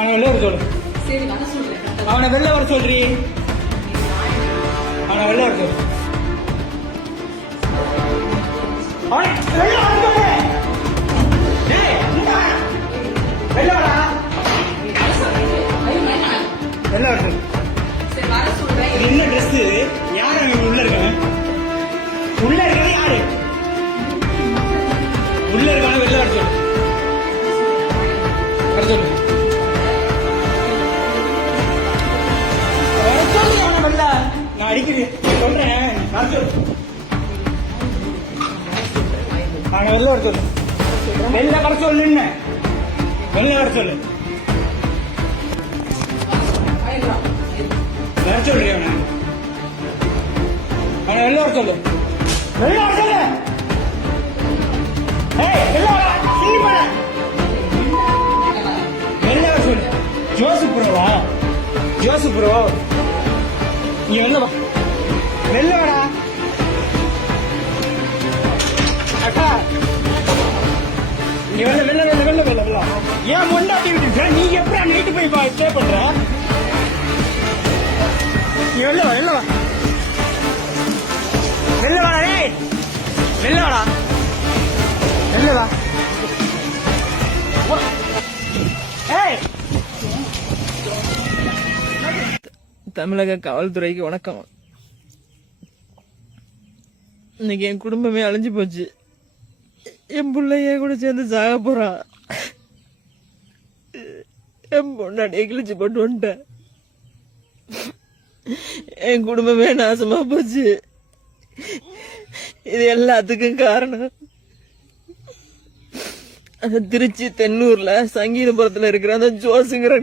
அவனை வெளில வர சொல்லு. அவனை வெளில வர சொல்றி. அவனை வெளில வர சொல்லு. அவனை வெளில வர சொல்லு. டேய், வெளில வாடா. வெளில வர சொல்லு. இது என்ன ட்ரெஸ்? யாரு உள்ள இருக்காங்க? உள்ள இருக்கிறது யாரு? உள்ள இருக்கான வெளில வர சொல்லு. வர சொல்லு. வர சொல்லு. அவனை வெளில நான் அடிக்கிறேன் சொல்றேன். வர சொல்லு. அவனை வெளில வர சொல்லு. வெளில வர சொல்லு. வெளில வர சொல்லு. வர சொல்றியா அவனை? அவனை வெளில வர சொல்லு. வெளில வர சொல்லு. ஏய், வெளில வர. சின்னி போட. வெளில வர சொல்லு. ஜோசப் ப்ரோவா? ஜோசப் ப்ரோ, நீ வெளில வா. வெளில வாடா. அக்கா, நீ வெளில வெளில வெளில வெளில வெளில வெளில. ஏன் முன்னாடி விட்டு நீ எப்படா நைட்டு போய் ஸ்டே பண்ற? நீ வெளில வா. வெளில வா. வெளில வாடா. டேய், வெளில வாடா. வெளில வா. ஏய், தமிழக காவல்துறைக்கு வணக்கம். இன்னைக்கு என் குடும்பமே அழிஞ்சு போச்சு. என் பிள்ளைய கூட சேர்ந்து சாக போறான். என் பொண்டாட்டியை கிழிச்சு போட்டு வந்துட்டேன். என் குடும்பமே நாசமா போச்சு. இது எல்லாத்துக்கும் காரணம் அந்த திருச்சி தென்னூர்ல சங்கீதபுரத்துல இருக்கிற அந்த ஜோசுங்கிற